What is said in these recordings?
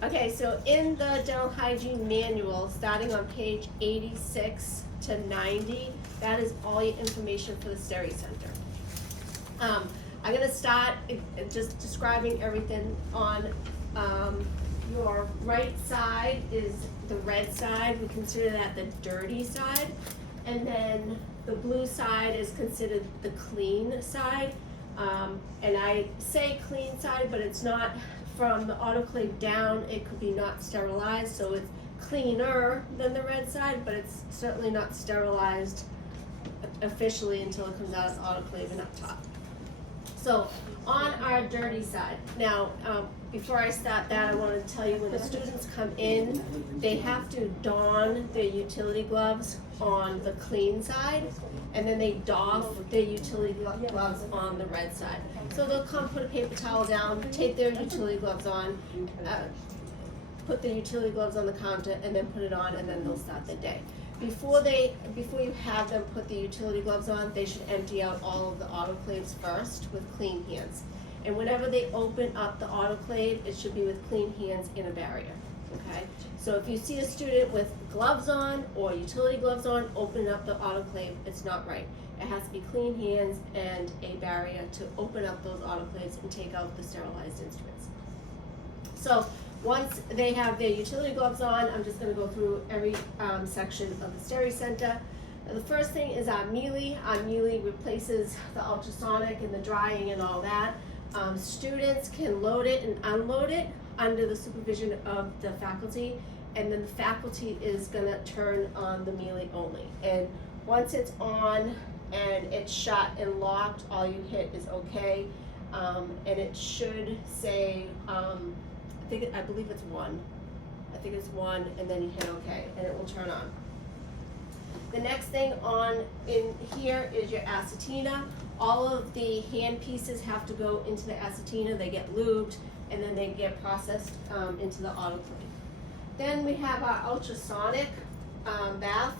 Okay, so in the dental hygiene manual, starting on page 86 to 90, that is all your information for the Steri-Center. I'm gonna start just describing everything on your right side is the red side. We consider that the dirty side. And then the blue side is considered the clean side. And I say clean side, but it's not from the autoclave down. It could be not sterilized, so it's cleaner than the red side, but it's certainly not sterilized officially until it comes out of the autoclave and up top. So on our dirty side, now before I start that, I want to tell you when the students come in, they have to don their utility gloves on the clean side, and then they doff their utility gloves on the red side. So they'll come, put a paper towel down, take their utility gloves on, put the utility gloves on the counter, and then put it on, and then they'll start their day. Before you have them put the utility gloves on, they should empty out all of the autoclaves first with clean hands. And whenever they open up the autoclave, it should be with clean hands in a barrier, okay? So if you see a student with gloves on or utility gloves on, opening up the autoclave, it's not right. It has to be clean hands and a barrier to open up those autoclaves and take out the sterilized instruments. So once they have their utility gloves on, I'm just gonna go through every section of the Steri-Center. The first thing is our mealy. Our mealy replaces the ultrasonic and the drying and all that. Students can load it and unload it under the supervision of the faculty, and then the faculty is gonna turn on the mealy only. And once it's on and it's shut and locked, all you hit is okay, and it should say, I believe it's 1. I think it's 1, and then you hit OK, and it will turn on. The next thing on in here is your acetina. All of the hand pieces have to go into the acetina. They get lubed, and then they get processed into the autoclave. Then we have our ultrasonic bath.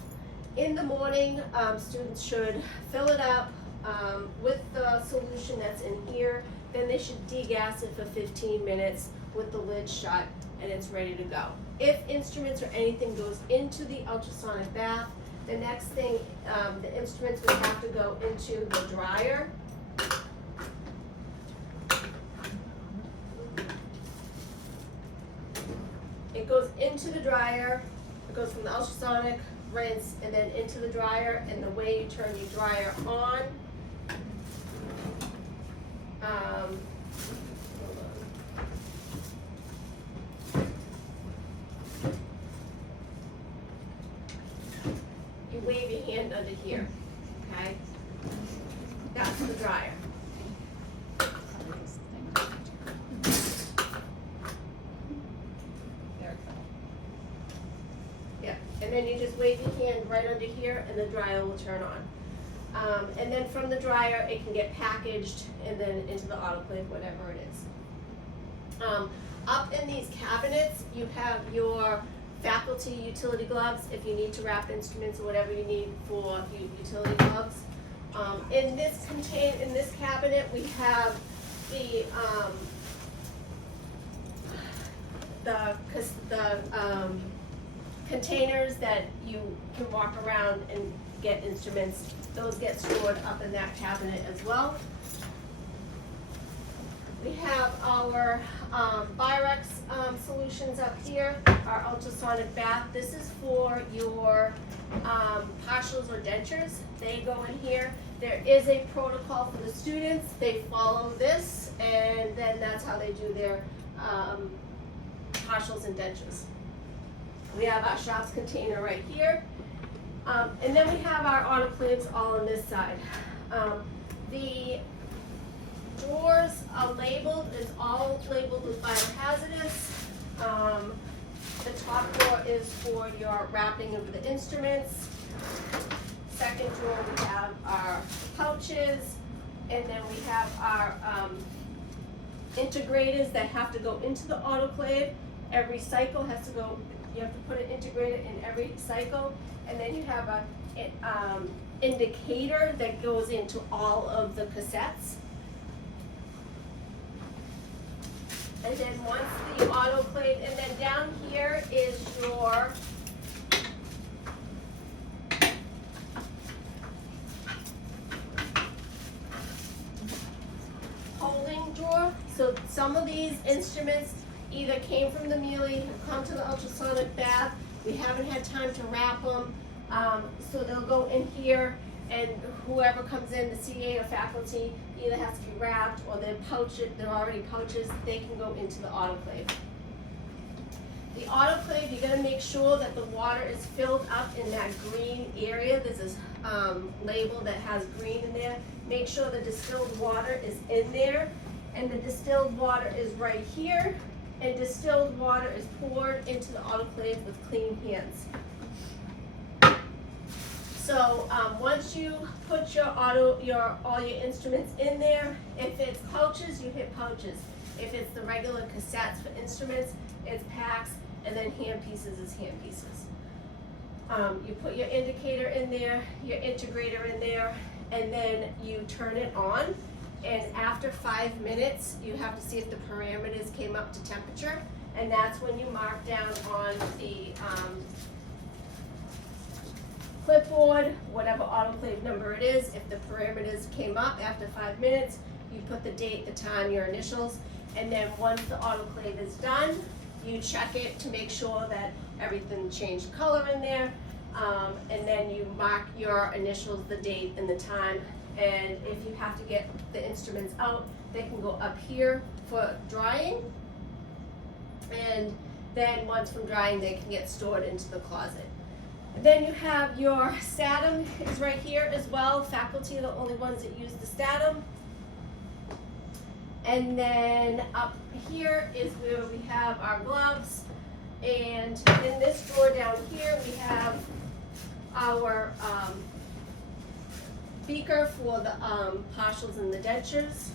In the morning, students should fill it up with the solution that's in here. Then they should degas it for 15 minutes with the lid shut, and it's ready to go. If instruments or anything goes into the ultrasonic bath, the next thing, the instruments would have to go into the dryer. It goes into the dryer, it goes from the ultrasonic, rinse, and then into the dryer, and the way you turn the dryer on, you wave your hand under here, okay? That's the dryer. Yeah, and then you just wave your hand right under here and the dryer will turn on. And then from the dryer, it can get packaged and then into the autoclave, whatever it is. Up in these cabinets, you have your faculty utility gloves if you need to wrap instruments or whatever you need for utility gloves. In this cabinet, we have the containers that you can walk around and get instruments. Those get stored up in that cabinet as well. We have our Byrex solutions up here, our ultrasonic bath. This is for your partials or dentures. They go in here. There is a protocol for the students. They follow this, and then that's how they do their partials and dentures. We have our Shops container right here. And then we have our autoclaves all on this side. The drawers are labeled, it's all labeled with biohazardous. The top drawer is for your wrapping of the instruments. Second drawer, we have our pouches, and then we have our integrators that have to go into the autoclave. Every cycle has to go, you have to put an integrator in every cycle, and then you have an indicator that goes into all of the cassettes. And then once the autoclave, and then down here is your holding drawer. So some of these instruments either came from the Mealy, have come to the ultrasonic bath. We haven't had time to wrap them, so they'll go in here, and whoever comes in, the CA or faculty, either has to be wrapped or they're already pouches. They can go into the autoclave. The autoclave, you're gonna make sure that the water is filled up in that green area. There's this label that has green in there. Make sure the distilled water is in there, and the distilled water is right here, and distilled water is poured into the autoclave with clean hands. So once you put all your instruments in there, if it's pouches, you hit pouches. If it's the regular cassettes for instruments, it's packs, and then hand pieces is hand pieces. You put your indicator in there, your integrator in there, and then you turn it on. And after 5 minutes, you have to see if the parameters came up to temperature, and that's when you mark down on the clipboard, whatever autoclave number it is. If the parameters came up after 5 minutes, you put the date, the time, your initials, and then once the autoclave is done, you check it to make sure that everything changed color in there, and then you mark your initials, the date, and the time. And if you have to get the instruments out, they can go up here for drying, and then once from drying, they can get stored into the closet. Then you have your Statum is right here as well. Faculty are the only ones that use the Statum. And then up here is where we have our gloves. And in this drawer down here, we have our beaker for the partials and the dentures.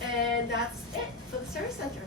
And that's it for the Steri-Center.